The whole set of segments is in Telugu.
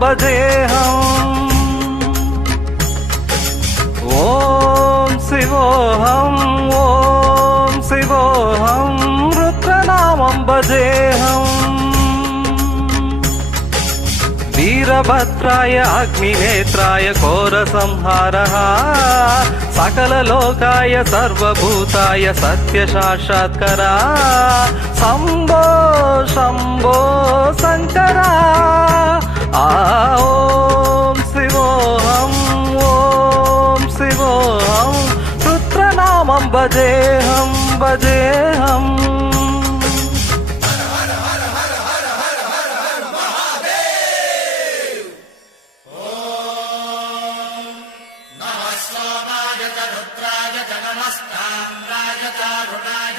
భజేహం ఓం శివోహం ఓం శివోహం రుద్రనామం భజేహం వీరభద్రాయ అగ్నినేత్రాయ ఘోరసంహారః సకలలోకాయ సర్వభూతాయ సత్యసాక్షాత్కరా శంభో శంభో శంకరా ఓం శివోహం ఓం శివోహం రుద్రనామం భజేహం భజేహం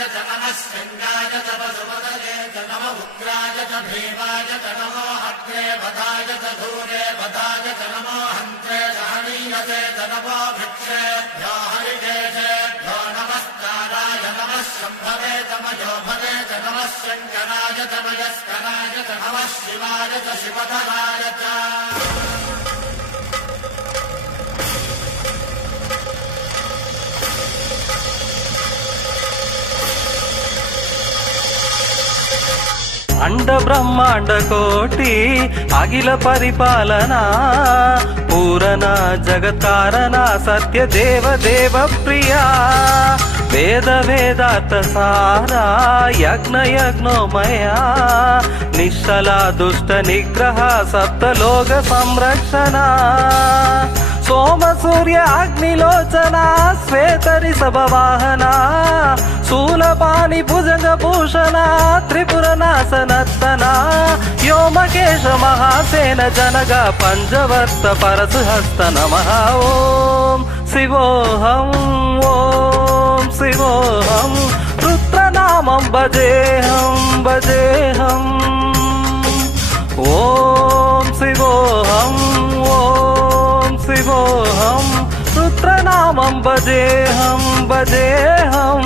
శంగాయ చ పశుపతయే చ నమ ఉగ్రాయ చ భీమాయ చ నమో హగ్రే వదాయ చ ధూరే వదాయ చ నమో హంత్రే హనీయతే చ నమో వృక్షేభ్యో హరికేశేభ్యో నమస్కారాయ నమః శంభవే తమయో భవే చ నమః శంకరాయ చ మయస్కరాయ చ నమః శివాయ చ శివధరాయ చ అండ బ్రహ్మాండ కోటి అఖిల పరిపాలన పూరణ జగత్కారణ సత్య దేవ దేవ ప్రియా వేద వేదార్థ సారా యజ్ఞ యజ్ఞోమయ నిశ్చల దుష్ట నిగ్రహ సప్తలోక సంరక్షణ సోమ సూర్య అగ్నిలోచన శ్వేతరి సభవాహన శూలపాణి భుజంగ భూషణ త్రిపుర నాశనత్తన వ్యోమకేశ మహాసేన జనగ పంచవర్త పరశుహస్త నమః ఓం శివోహం ఓం శివోహం రుద్రనామం భజేహం భజేహం ఓం శివోహం ఓం శివోహం రుద్రనామం భజేహం భజేహం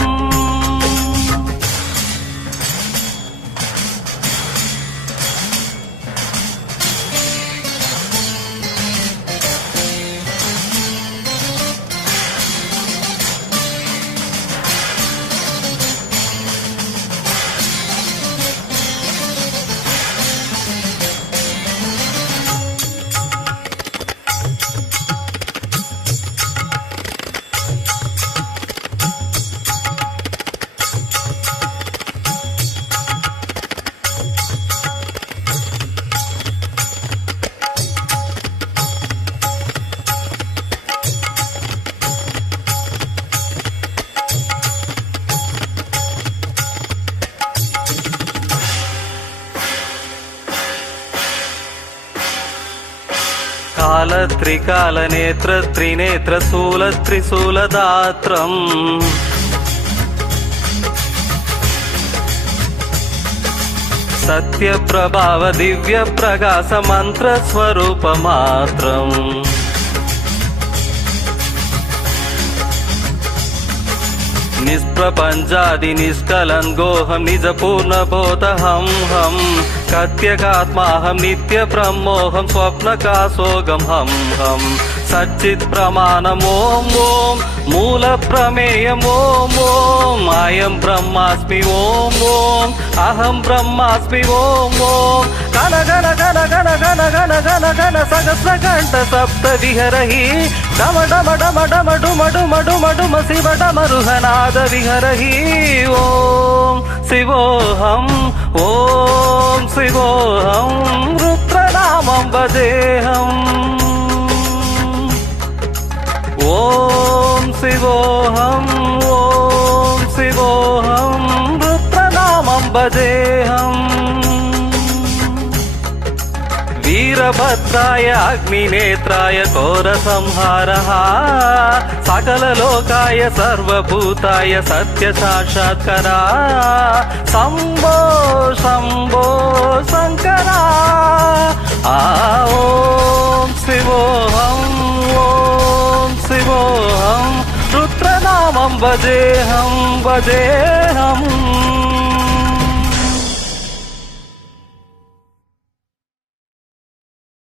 కాల త్రికాల నేత్ర త్రినేత్ర శూల త్రిశూలదాత్రం సత్య ప్రభావ దివ్య ప్రకాశ మంత్ర స్వరూప మాత్రం నిష్ప్రపంచాది నిష్కలం గోహం నిజ పూర్ణబోధహం హం కత్యకాత్మాహం నిత్య బ్రహ్మోహం స్వప్నకాశోగం హం హం సచ్చిత్ ప్రమాణం ఓం ఓం మూల ప్రమేయం ఓం ఓం అయం బ్రహ్మాస్మి ఓం ఓం అహం బ్రహ్మాస్మి ఓం ఓం గణ గణ గణ గణ గణ గణ గణ గణ సహస్ర కంఠ సప్త విహరహి డమ డమ డమ డమ డుమ డుమ డుమ డుమ శివ డమరుహనాద విహరహి ఓం శివోహం ఓం శివోహం రుద్రనామం భజేహం ఓం శివోహం ఓం శివోహం రుద్రనామం భజేహం వీరభద్రాయ అగ్నినేత్రాయ ఘోరసంహారః సకలలోకాయ సర్వభూతాయ సత్యసాక్షాత్కరా శంభో శంభో శంకరా ఓం శివోహం ఓం శివోహం రుద్రనామం భజేహం భజేహం